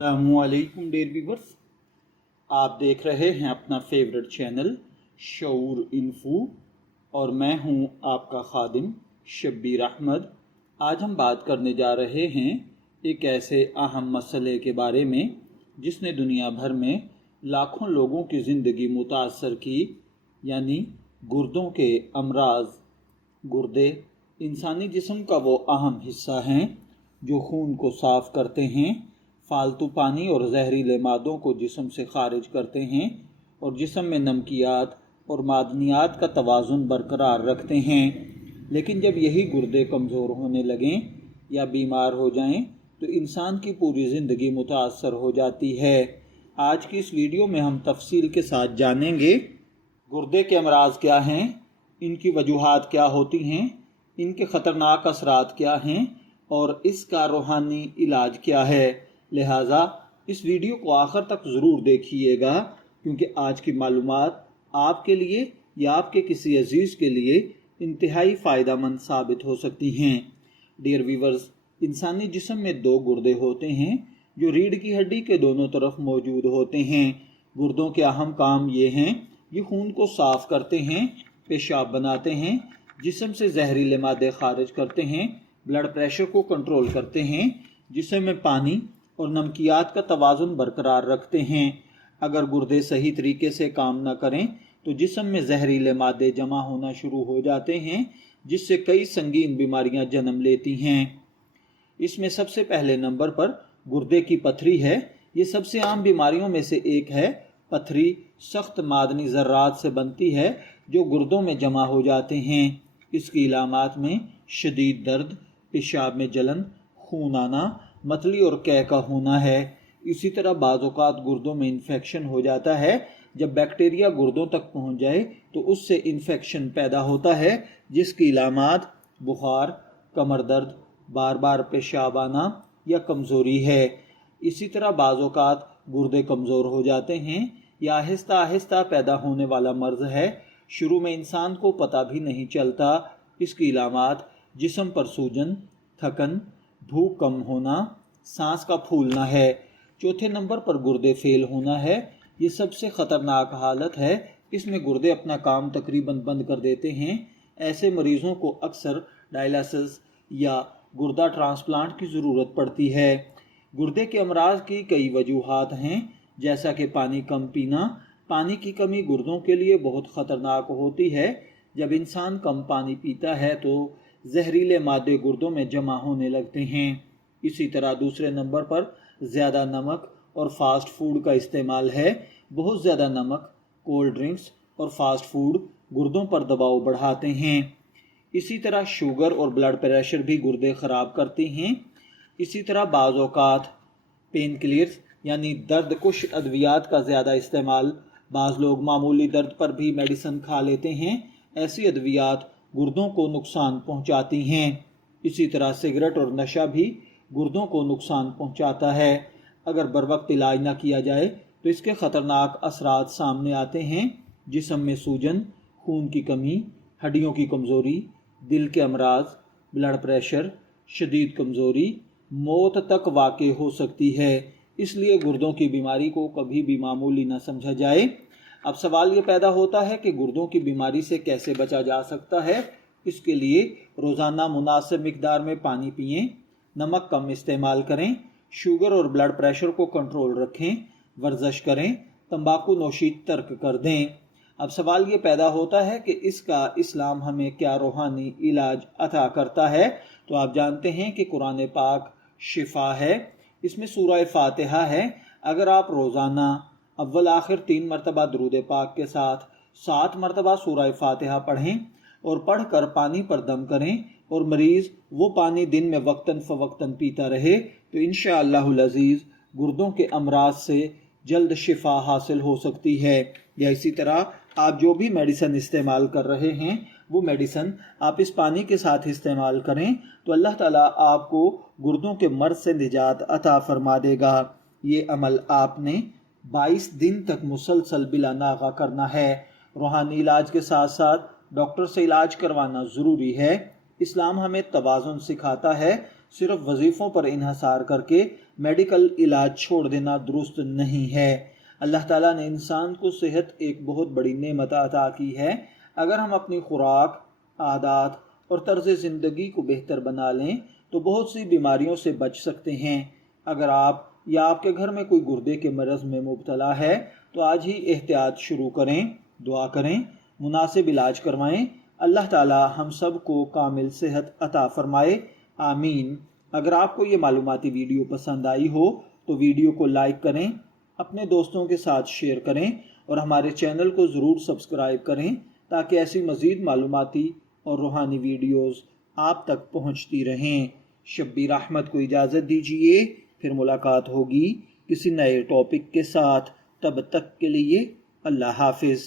अस्सलामुअलैकुम dear viewers, आप देख रहे हैं अपना फेवरेट चैनल शऊर इन्फो और मैं हूं आपका खादिम शब्बीर अहमद। आज हम बात करने जा रहे हैं एक ऐसे अहम मसले के बारे में जिसने दुनिया भर में लाखों लोगों की ज़िंदगी मुतासर की, यानी गुर्दों के अमराज। गुर्दे इंसानी जिस्म का वो अहम हिस्सा हैं जो खून को साफ़ करते हैं, फालतू पानी और जहरीले मादों को जिस्म से खारिज करते हैं और जिस्म में नमकियात और मादनियात का तवाज़ुन बरकरार रखते हैं। लेकिन जब यही गुर्दे कमज़ोर होने लगें या बीमार हो जाएं तो इंसान की पूरी ज़िंदगी मुतासर हो जाती है। आज की इस वीडियो में हम तफसील के साथ जानेंगे गुर्दे के अमराज क्या हैं, इनकी वजूहात क्या होती हैं, इनके ख़तरनाक असरात क्या हैं और इसका रूहानी इलाज क्या है। लिहाजा इस वीडियो को आखिर तक ज़रूर देखिएगा, क्योंकि आज की मालूमात आपके लिए या आपके किसी अजीज़ के लिए इंतहाई फ़ायदेमंद साबित हो सकती हैं। डियर व्यूअर्स, इंसानी जिस्म में दो गुर्दे होते हैं जो रीढ़ की हड्डी के दोनों तरफ मौजूद होते हैं। गुर्दों के अहम काम ये हैं, ये खून को साफ़ करते हैं, पेशाब बनाते हैं, जिस्म से जहरीले मादे खारिज करते हैं, ब्लड प्रेशर को कंट्रोल करते हैं, जिस्म में पानी और नमकियात का तवाज़ुन बरकरार रखते हैं। अगर गुर्दे सही तरीके से काम न करें तो जिस्म में जहरीले मादे जमा होना शुरू हो जाते हैं, जिससे कई संगीन बीमारियां जन्म लेती हैं। इसमें सबसे पहले नंबर पर गुर्दे की पथरी है। ये सबसे आम बीमारियों में से एक है। पथरी सख्त मादनी ज़र्रात से बनती है जो गुर्दों में जमा हो जाते हैं। इसकी इलामात में शदीद दर्द, पेशाब में जलन, खून आना, मतली और कै का होना है। इसी तरह बाज़ औक़ात गुर्दों में इन्फेक्शन हो जाता है। जब बैक्टीरिया गुर्दों तक पहुंच जाए तो उससे इन्फेक्शन पैदा होता है, जिसकी इलामात बुखार, कमर दर्द, बार बार पेशाब आना या कमज़ोरी है। इसी तरह बाज़ औक़ात गुर्दे कमज़ोर हो जाते हैं। यह आहिस्ता आहिस्ता पैदा होने वाला मर्ज़ है। शुरू में इंसान को पता भी नहीं चलता। इसकी इलामात जिस्म पर सूजन, थकन, भूख कम होना, सांस का फूलना है। चौथे नंबर पर गुर्दे फेल होना है। ये सबसे ख़तरनाक हालत है। इसमें गुर्दे अपना काम तकरीबन बंद कर देते हैं। ऐसे मरीज़ों को अक्सर डायलिसिस या गुर्दा ट्रांसप्लांट की ज़रूरत पड़ती है। गुर्दे के अमराज की कई वजूहात हैं, जैसा कि पानी कम पीना। पानी की कमी गुर्दों के लिए बहुत ख़तरनाक होती है। जब इंसान कम पानी पीता है तो जहरीले मादे गुर्दों में जमा होने लगते हैं। इसी तरह दूसरे नंबर पर ज़्यादा नमक और फास्ट फूड का इस्तेमाल है। बहुत ज़्यादा नमक, कोल्ड ड्रिंक्स और फास्ट फूड गुर्दों पर दबाव बढ़ाते हैं। इसी तरह शुगर और ब्लड प्रेशर भी गुर्दे ख़राब करते हैं। इसी तरह बाज़ औक़ात पेन किलर्स यानी दर्द कुश अद्वियात का ज़्यादा इस्तेमाल। बाज़ लोग मामूली दर्द पर भी मेडिसिन खा लेते हैं। ऐसी अद्वियात गुर्दों को नुकसान पहुंचाती हैं। इसी तरह सिगरेट और नशा भी गुर्दों को नुकसान पहुंचाता है। अगर बरवक्त इलाज न किया जाए तो इसके ख़तरनाक असरात सामने आते हैं। जिस्म में सूजन, खून की कमी, हड्डियों की कमज़ोरी, दिल के अमराज, ब्लड प्रेशर, शदीद कमज़ोरी, मौत तक वाक़ई हो सकती है। इसलिए गुर्दों की बीमारी को कभी भी मामूली न समझा जाए। अब सवाल ये पैदा होता है कि गुर्दों की बीमारी से कैसे बचा जा सकता है। इसके लिए रोज़ाना मुनासिब मिक़दार में पानी पिएं, नमक कम इस्तेमाल करें, शुगर और ब्लड प्रेशर को कंट्रोल रखें, वर्जिश करें, तंबाकू नोशी तर्क कर दें। अब सवाल ये पैदा होता है कि इसका इस्लाम हमें क्या रूहानी इलाज अता करता है। तो आप जानते हैं कि कुरान पाक शिफा है। इसमें सूरह फातिहा है। अगर आप रोज़ाना अव्वल आखिर 3 मरतबा दुरूद पाक के साथ 7 मरतबा सूरह फातिहा पढ़ें और पढ़कर पानी पर दम करें और मरीज़ वो पानी दिन में वक्तन फ़वक्तन पीता रहे तो इंशाअल्लाहुल अज़ीज़ गुर्दों के अमराज से जल्द शिफा हासिल हो सकती है। या इसी तरह आप जो भी मेडिसिन इस्तेमाल कर रहे हैं वो मेडिसिन आप इस पानी के साथ इस्तेमाल करें तो अल्लाह ताला आपको गुर्दों के मर्ज़ से निजात अता फरमा देगा। ये अमल आपने 22 दिन तक मुसलसल बिला नागा करना है। रूहानी इलाज के साथ साथ डॉक्टर से इलाज करवाना ज़रूरी है। इस्लाम हमें तवाज़ुन सिखाता है। सिर्फ वजीफ़ों पर इन्हसार करके میڈیکل علاج چھوڑ دینا درست نہیں ہے۔ اللہ تعالیٰ نے انسان کو صحت ایک بہت بڑی نعمت عطا کی ہے۔ اگر ہم اپنی خوراک، عادات اور طرز زندگی کو بہتر بنا لیں تو بہت سی بیماریوں سے بچ سکتے ہیں۔ اگر آپ یا آپ کے گھر میں کوئی گردے کے مرض میں مبتلا ہے تو آج ہی احتیاط شروع کریں، دعا کریں، مناسب علاج کروائیں۔ اللہ تعالیٰ ہم سب کو کامل صحت عطا فرمائے، آمین۔ اگر آپ کو یہ معلوماتی ویڈیو پسند آئی ہو تو ویڈیو کو لائک کریں، اپنے دوستوں کے ساتھ شیئر کریں اور ہمارے چینل کو ضرور سبسکرائب کریں تاکہ ایسی مزید معلوماتی اور روحانی ویڈیوز آپ تک پہنچتی رہیں۔ شبیر احمد کو اجازت دیجیے، پھر ملاقات ہوگی کسی نئے ٹاپک کے ساتھ۔ تب تک کے لیے اللہ حافظ۔